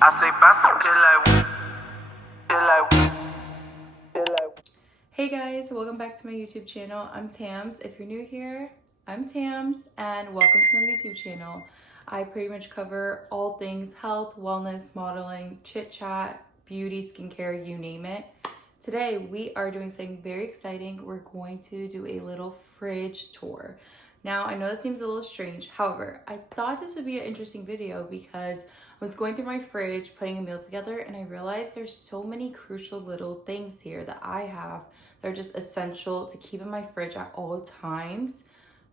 I say pasa, chill like. Hey guys, welcome back to my YouTube channel. I'm Tams. If you're new here, I'm Tams and welcome to my YouTube channel. I pretty much cover all things health, wellness, modeling, chit chat, beauty, skincare, you name it. Today we are doing something very exciting. We're going to do a little fridge tour. Now I know that seems a little strange. However, I thought this would be an interesting video because I was going through my fridge, putting a meal together, and I realized there's so many crucial little things here that I have that are just essential to keep in my fridge at all times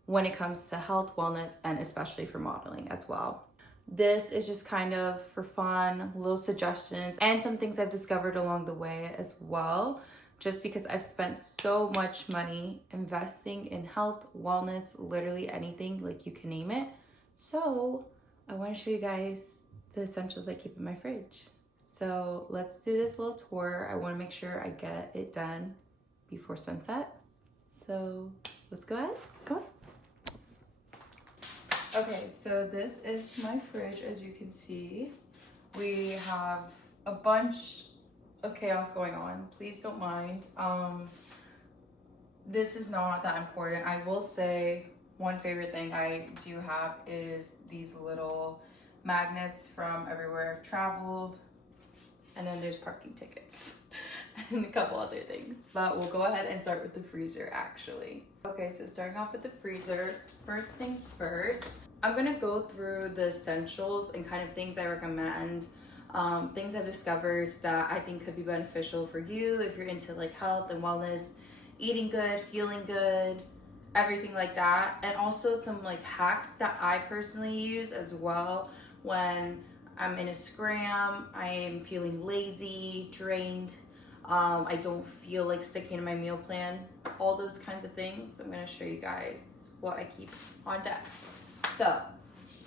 when it comes to health, wellness, and especially for modeling as well. This is just kind of for fun, little suggestions, and some things I've discovered along the way as well, just because I've spent so much money investing in health, wellness, literally anything, like you can name it. So I want to show you guys the essentials I keep in my fridge. So let's do this little tour. I want to make sure I get it done before sunset. So let's go ahead. Go on. Okay, so this is my fridge. As you can see, we have a bunch of chaos going on. Please don't mind. This is not that important. I will say one favorite thing I do have is these little magnets from everywhere I've traveled, and then there's parking tickets and a couple other things, but we'll go ahead and start with the freezer actually. Okay, so starting off with the freezer, first things first, I'm gonna go through the essentials and kind of things I recommend, things I've discovered that I think could be beneficial for you if you're into like health and wellness, eating good, feeling good, everything like that, and also some like hacks that I personally use as well when I'm in a scram, I am feeling lazy, drained, I don't feel like sticking to my meal plan, all those kinds of things. I'm gonna show you guys what I keep on deck. So,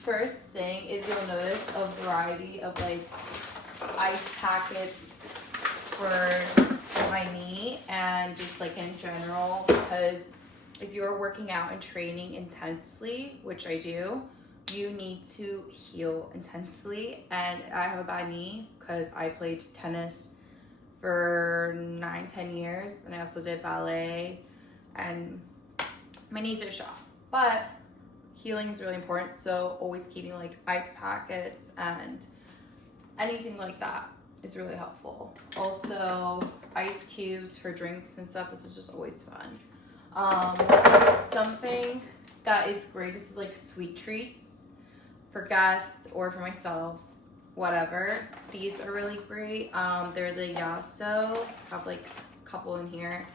first thing is you'll notice a variety of like ice packets for my knee and just like in general, because if you're working out and training intensely, which I do, you need to heal intensely. And I have a bad knee because I played tennis for 9-10 years, and I also did ballet, and my knees are shot. But healing is really important, so always keeping like ice packets and anything like that is really helpful. Also, ice cubes for drinks and stuff. This is just always fun. Something that is great, this is like sweet treats for guests or for myself, whatever. These are really great. They're the Yasso, have like a couple in here.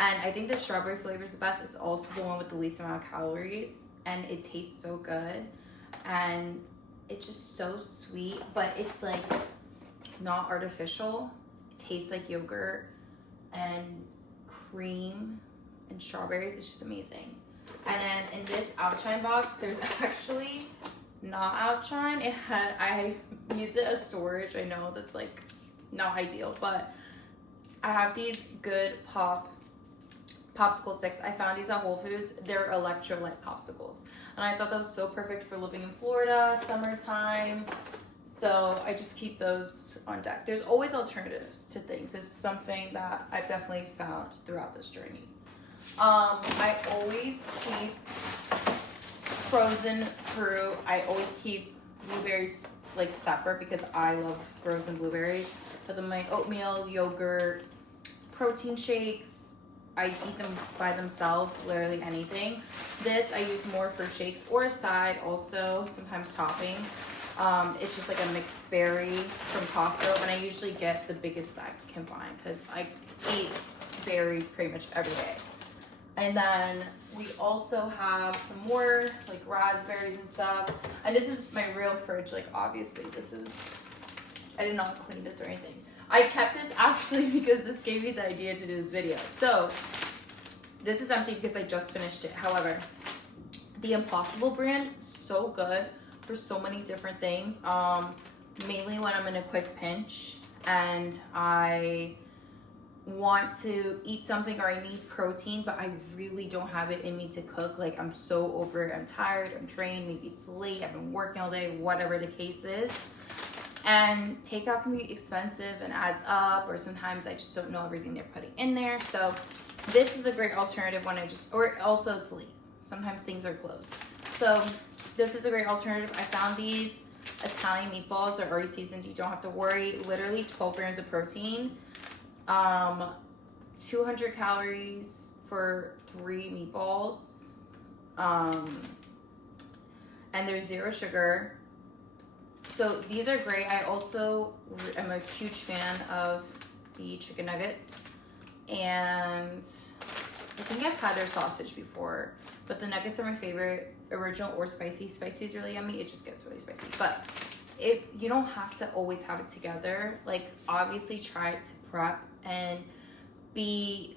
And I think the strawberry flavor is the best. It's also the one with the least amount of calories, and it tastes so good. And it's just so sweet, but it's like not artificial. It tastes like yogurt and cream and strawberries. It's just amazing. And then in this Outshine box, there's actually not Outshine. I use it as storage. I know that's like not ideal, but I have these good popsicle sticks. I found these at Whole Foods. They're electrolyte popsicles, and I thought that was so perfect for living in Florida, summertime. So I just keep those on deck. There's always alternatives to things. It's something that I've definitely found throughout this journey. I always keep frozen fruit. I always keep blueberries like separate because I love frozen blueberries. But then my oatmeal, yogurt, protein shakes, I eat them by themselves, literally anything. This I use more for shakes or a side, also sometimes toppings. It's just like a mixed berry from Costco, and I usually get the biggest bag I can find because I eat berries pretty much every day. And then we also have some more like raspberries and stuff. And this is my real fridge. Like obviously I did not clean this or anything. I kept this actually because this gave me the idea to do this video. So this is empty because I just finished it. However, the Impossible brand, so good for so many different things. Mainly when I'm in a quick pinch and I want to eat something or I need protein, but I really don't have it in me to cook. Like I'm so over it, I'm tired, I'm drained, maybe it's late, I've been working all day, whatever the case is. And takeout can be expensive and adds up, or sometimes I just don't know everything they're putting in there. So this is a great alternative when or also it's late. Sometimes things are closed. So this is a great alternative. I found these Italian meatballs. They're already seasoned. You don't have to worry. Literally 12 grams of protein. 200 calories for 3 meatballs. And there's 0 sugar. So these are great. I also am a huge fan of the chicken nuggets, and I think I've had their sausage before, but the nuggets are my favorite, original or spicy. Spicy is really yummy. It just gets really spicy, but you don't have to always have it together. Like, obviously try to prep and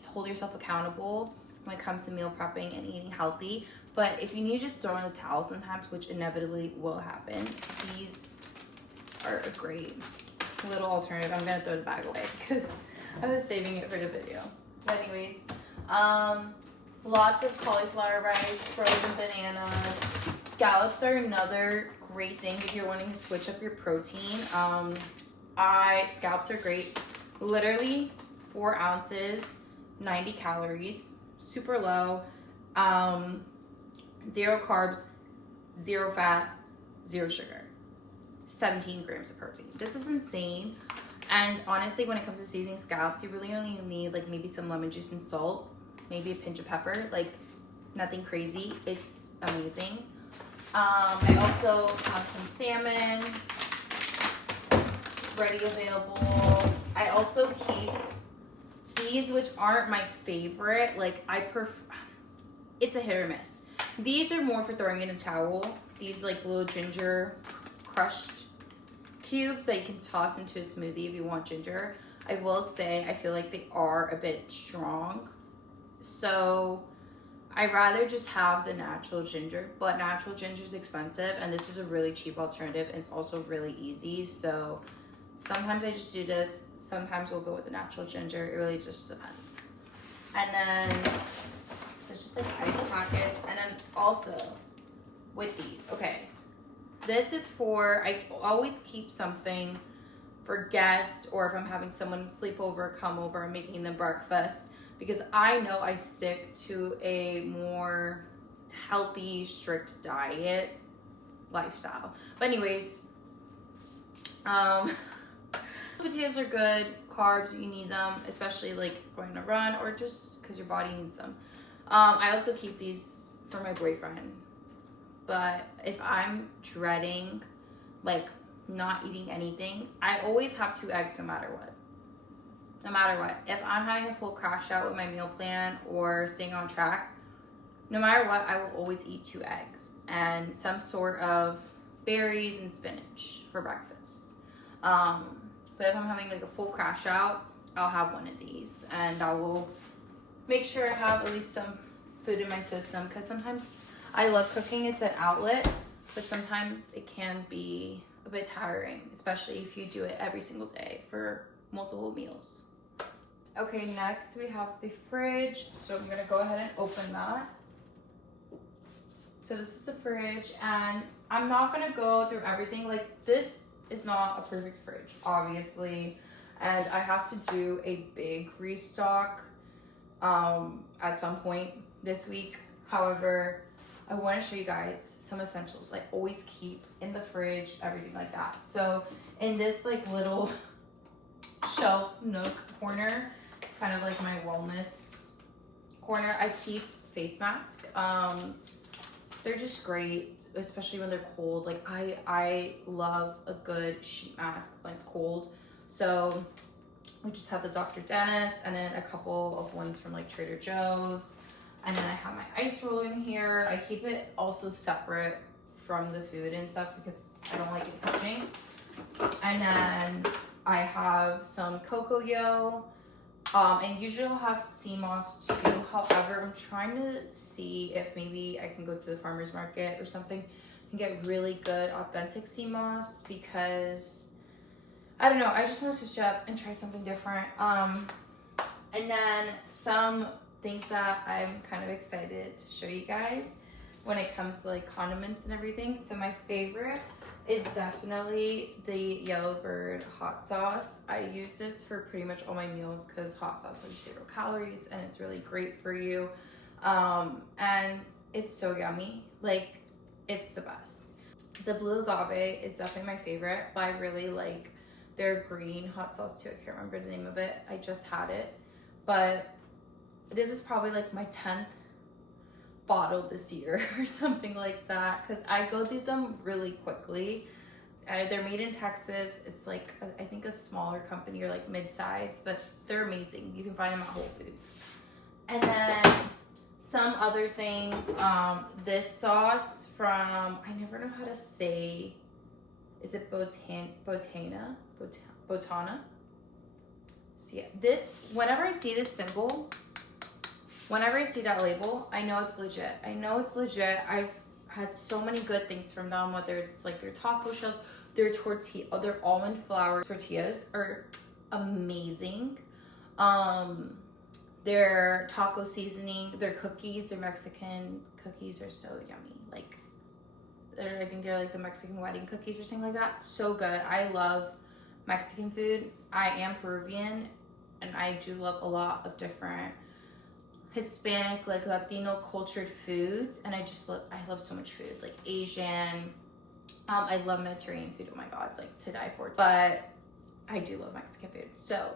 hold yourself accountable when it comes to meal prepping and eating healthy. But if you need to just throw in the towel sometimes, which inevitably will happen, these are a great little alternative. I'm gonna throw the bag away because I was saving it for the video. But anyways, lots of cauliflower rice, frozen bananas. Scallops are another great thing if you're wanting to switch up your protein. Scallops are great. Literally 4 ounces, 90 calories, super low, 0 carbs, 0 fat, 0 sugar. 17 grams of protein. This is insane. And honestly, when it comes to seasoning scallops, you really only need like maybe some lemon juice and salt, maybe a pinch of pepper, like nothing crazy. It's amazing. I also have some salmon ready available. I also keep these, which aren't my favorite. Like, it's a hit or miss. These are more for throwing in a towel. These like little ginger crushed cubes that you can toss into a smoothie if you want ginger. I will say I feel like they are a bit strong, so I'd rather just have the natural ginger, but natural ginger is expensive and this is a really cheap alternative, and it's also really easy. So sometimes I just do this, sometimes we'll go with the natural ginger. It really just depends. And then there's just like ice packets, and then also with these, okay, this is for, I always keep something for guests, or if I'm having someone sleep over, come over, and making them breakfast, because I know I stick to a more healthy, strict diet lifestyle. But anyways, potatoes are good. Carbs, you need them, especially like going to run or just because your body needs them. I also keep these for my boyfriend. But if I'm dreading like not eating anything, I always have 2 eggs no matter what. No matter what. If I'm having a full crash out with my meal plan or staying on track, no matter what, I will always eat 2 eggs and some sort of berries and spinach for breakfast. But if I'm having like a full crash out, I'll have one of these, and I will make sure I have at least some food in my system, because sometimes I love cooking. It's an outlet, but sometimes it can be a bit tiring, especially if you do it every single day for multiple meals. Okay, next we have the fridge. So I'm gonna go ahead and open that. So this is the fridge, and I'm not gonna go through everything. Like, this is not a perfect fridge, obviously, and I have to do a big restock at some point this week. However, I want to show you guys some essentials I always keep in the fridge, everything like that. So in this like little shelf nook corner, kind of like my wellness corner, I keep face masks. They're just great, especially when they're cold. Like, I love a good sheet mask when it's cold. So we just have the Dr. Dennis, and then a couple of ones from like Trader Joe's. And then I have my ice roller in here. I keep it also separate from the food and stuff because I don't like it touching. And then I have some Cocoa, and usually I'll have sea moss too. However, I'm trying to see if maybe I can go to the farmer's market or something and get really good authentic sea moss, because I don't know, I just want to switch up and try something different. And then some things that I'm kind of excited to show you guys when it comes to like condiments and everything. So my favorite is definitely the Yellowbird hot sauce. I use this for pretty much all my meals because hot sauce has 0 calories and it's really great for you. And it's so yummy. Like, it's the best. The blue agave is definitely my favorite, but I really like their green hot sauce too. I can't remember the name of it. I just had it. But this is probably like my 10th bottle this year or something like that, because I go through them really quickly. They're made in Texas. It's like, I think a smaller company or like mid-size, but they're amazing. You can find them at Whole Foods. And then some other things, this sauce from, I never know how to say, is it Botana? So yeah, this, whenever I see this symbol, whenever I see that label, I know it's legit. I know it's legit. I've had so many good things from them, whether it's like their taco shells, their their almond flour tortillas are amazing. Their taco seasoning, their cookies, their Mexican cookies are so yummy. Like, I think they're like the Mexican wedding cookies or something like that. So good. I love Mexican food. I am Peruvian, and I do love a lot of different Hispanic, like Latino cultured foods, and I love so much food, like Asian. I love Mediterranean food. Oh my god, it's like to die for. But I do love Mexican food. So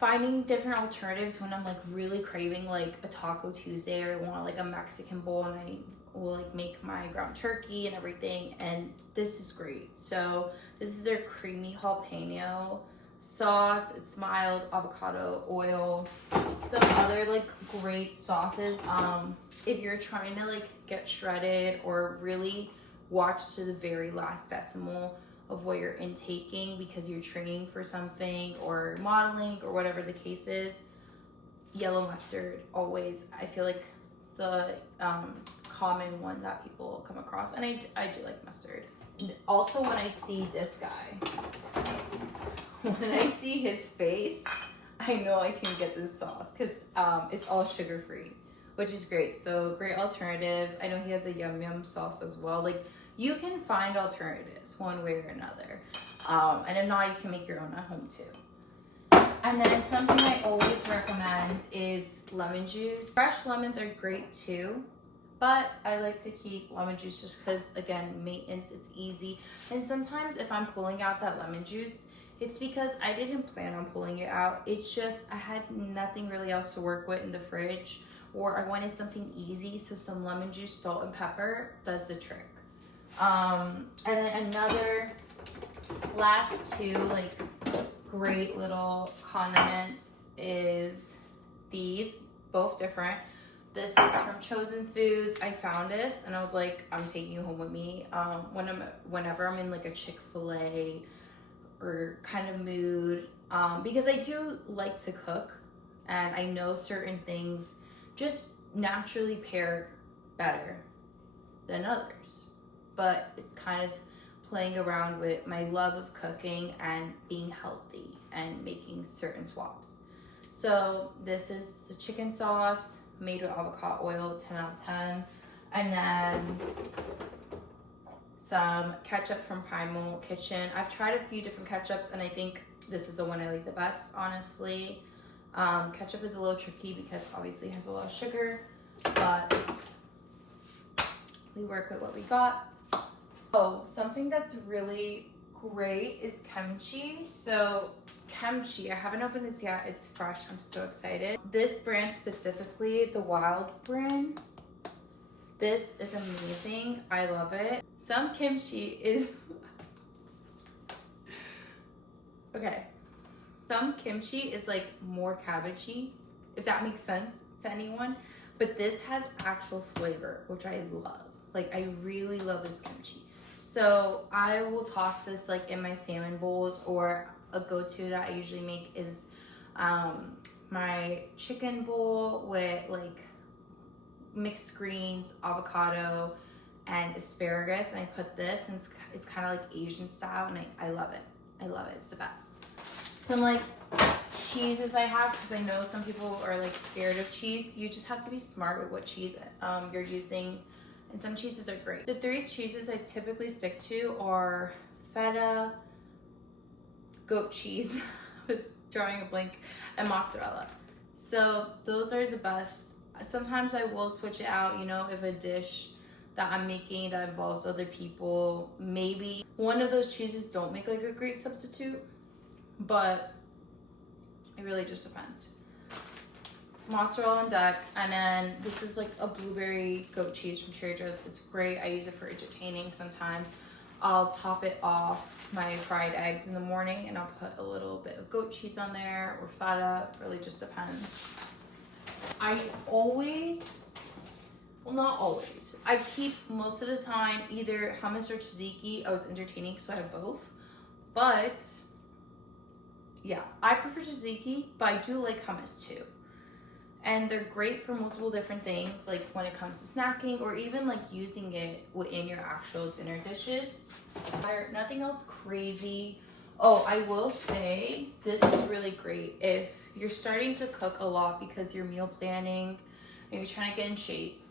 finding different alternatives when I'm like really craving like a Taco Tuesday, or I want like a Mexican bowl, and I will like make my ground turkey and everything, and this is great. So this is their creamy jalapeno sauce. It's mild avocado oil. Some other like great sauces. If you're trying to like get shredded or really watch to the very last decimal of what you're intaking because you're training for something or modeling or whatever the case is, yellow mustard always, I feel like it's a common one that people come across, and I do like mustard. And also, when I see this guy, when I see his face, I know I can get this sauce because it's all sugar free, which is great. So great alternatives. I know he has a yum yum sauce as well. Like, you can find alternatives one way or another. And if not, you can make your own at home too. And then something I always recommend is lemon juice. Fresh lemons are great too, but I like to keep lemon juice just because, again, maintenance, it's easy. And sometimes if I'm pulling out that lemon juice, it's because I didn't plan on pulling it out. It's just I had nothing really else to work with in the fridge, or I wanted something easy, so some lemon juice, salt, and pepper does the trick. And then another, last two like great little condiments is these, both different. This is from Chosen Foods. I found this and I was like, I'm taking it home with me. Whenever I'm in like a Chick-fil-A or kind of mood, because I do like to cook, and I know certain things just naturally pair better than others. But it's kind of playing around with my love of cooking and being healthy and making certain swaps. So this is the chicken sauce made with avocado oil, 10 out of 10. And then some ketchup from Primal Kitchen. I've tried a few different ketchups, and I think this is the one I like the best, honestly. Ketchup is a little tricky because obviously it has a lot of sugar, but we work with what we got. Oh, something that's really great is kimchi. So kimchi, I haven't opened this yet. It's fresh. I'm so excited. This brand specifically, the Wild brand, this is amazing. I love it. Some kimchi is okay. Some kimchi is like more cabbagey, if that makes sense to anyone. But this has actual flavor, which I love. Like, I really love this kimchi. So I will toss this like in my salmon bowls, or a go-to that I usually make is my chicken bowl with like mixed greens, avocado, and asparagus. And I put this, and it's kind of like Asian style, and I love it. I love it. It's the best. Some like cheeses I have, because I know some people are like scared of cheese. You just have to be smart with what cheese you're using and some cheeses are great. The 3 cheeses I typically stick to are feta, goat cheese, I was drawing a blank, and mozzarella. So those are the best. Sometimes I will switch it out, you know, if a dish that I'm making that involves other people, maybe one of those cheeses don't make like a great substitute, but it really just depends. Mozzarella on deck, and then this is like a blueberry goat cheese from Trader Joe's. It's great. I use it for entertaining sometimes. I'll top it off my fried eggs in the morning, and I'll put a little bit of goat cheese on there or feta. Really just depends. I always, well, not always. I keep most of the time either hummus or tzatziki. I was entertaining, so I have both. But yeah, I prefer tzatziki, but I do like hummus too. And they're great for multiple different things, like when it comes to snacking or even like using it within your actual dinner dishes. Nothing else crazy. Oh, I will say this is really great if you're starting to cook a lot because you're meal planning and you're trying to get in shape,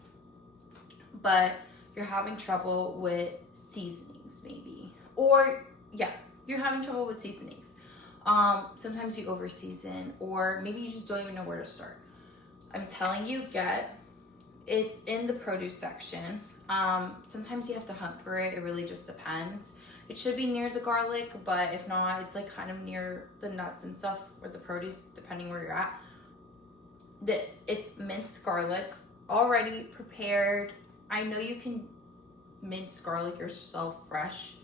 but you're having trouble with seasonings maybe. Or yeah, you're having trouble with seasonings. Sometimes you over season, or maybe you just don't even know where to start. I'm telling you, it's in the produce section. Sometimes you have to hunt for it. It really just depends. It should be near the garlic, but if not, it's like kind of near the nuts and stuff or the produce, depending where you're at. It's minced garlic, already prepared. I know you can mince garlic yourself fresh,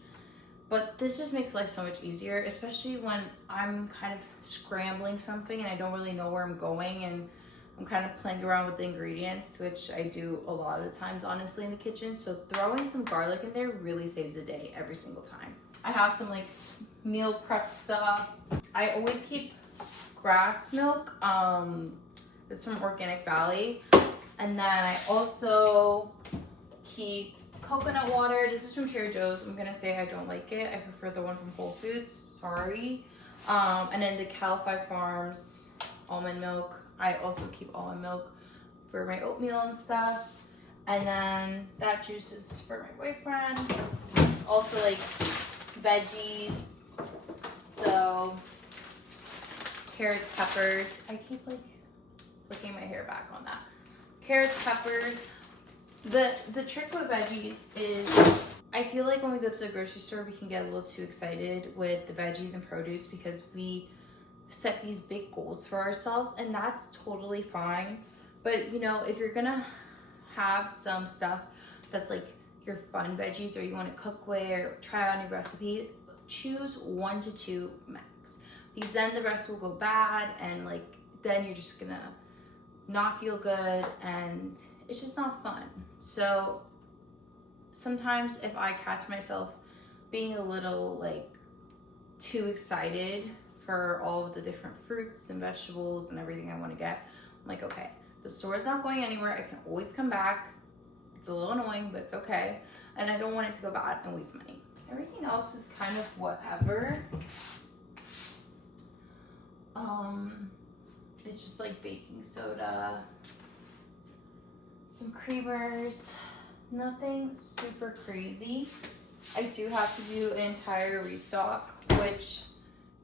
but this just makes life so much easier, especially when I'm kind of scrambling something and I don't really know where I'm going, and I'm kind of playing around with the ingredients, which I do a lot of the times, honestly, in the kitchen. So throwing some garlic in there really saves the day every single time. I have some like meal prep stuff. I always keep grass milk. This is from Organic Valley. And then I also keep coconut water. This is from Trader Joe's. I'm gonna say I don't like it. I prefer the one from Whole Foods. Sorry. And then the Cal 5 Farms almond milk. I also keep almond milk for my oatmeal and stuff. And then that juice is for my boyfriend. Also like veggies. So carrots, peppers. I keep like flicking my hair back on that. Carrots, peppers. The trick with veggies is I feel like when we go to the grocery store, we can get a little too excited with the veggies and produce because we set these big goals for ourselves, and that's totally fine. But you know, if you're gonna have some stuff that's like your fun veggies, or you want to cook with or try out a new recipe, choose 1 to 2 max, because then the rest will go bad, and like then you're just gonna not feel good and it's just not fun. So sometimes if I catch myself being a little like too excited for all of the different fruits and vegetables and everything I want to get, I'm like, okay, the store is not going anywhere. I can always come back. It's a little annoying, but it's okay. And I don't want it to go bad and waste money. Everything else is kind of whatever. It's just like baking soda, some creamers, nothing super crazy. I do have to do an entire restock, which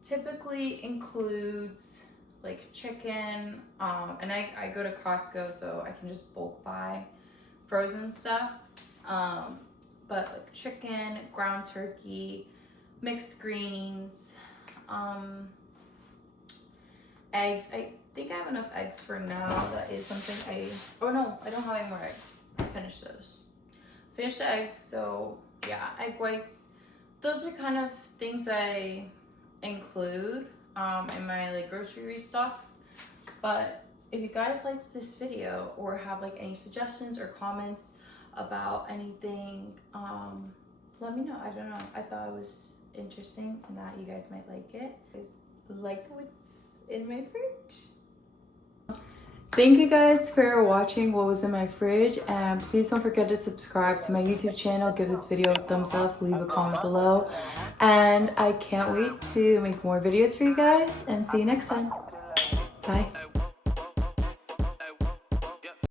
typically includes like chicken, and I go to Costco, so I can just bulk buy frozen stuff, but like chicken, ground turkey, mixed greens, eggs. I think I have enough eggs for now. That is something oh no, I don't have any more eggs. I finished those. Finished the eggs, so yeah, egg whites. Those are kind of things I include in my like grocery restocks. But if you guys liked this video or have like any suggestions or comments about anything, let me know. I don't know, I thought it was interesting and that you guys might like it. Is like what's in my fridge. Thank you guys for watching what was in my fridge, and please don't forget to subscribe to my YouTube channel, give this video a thumbs up, leave a comment below, and I can't wait to make more videos for you guys, and see you next time. Bye.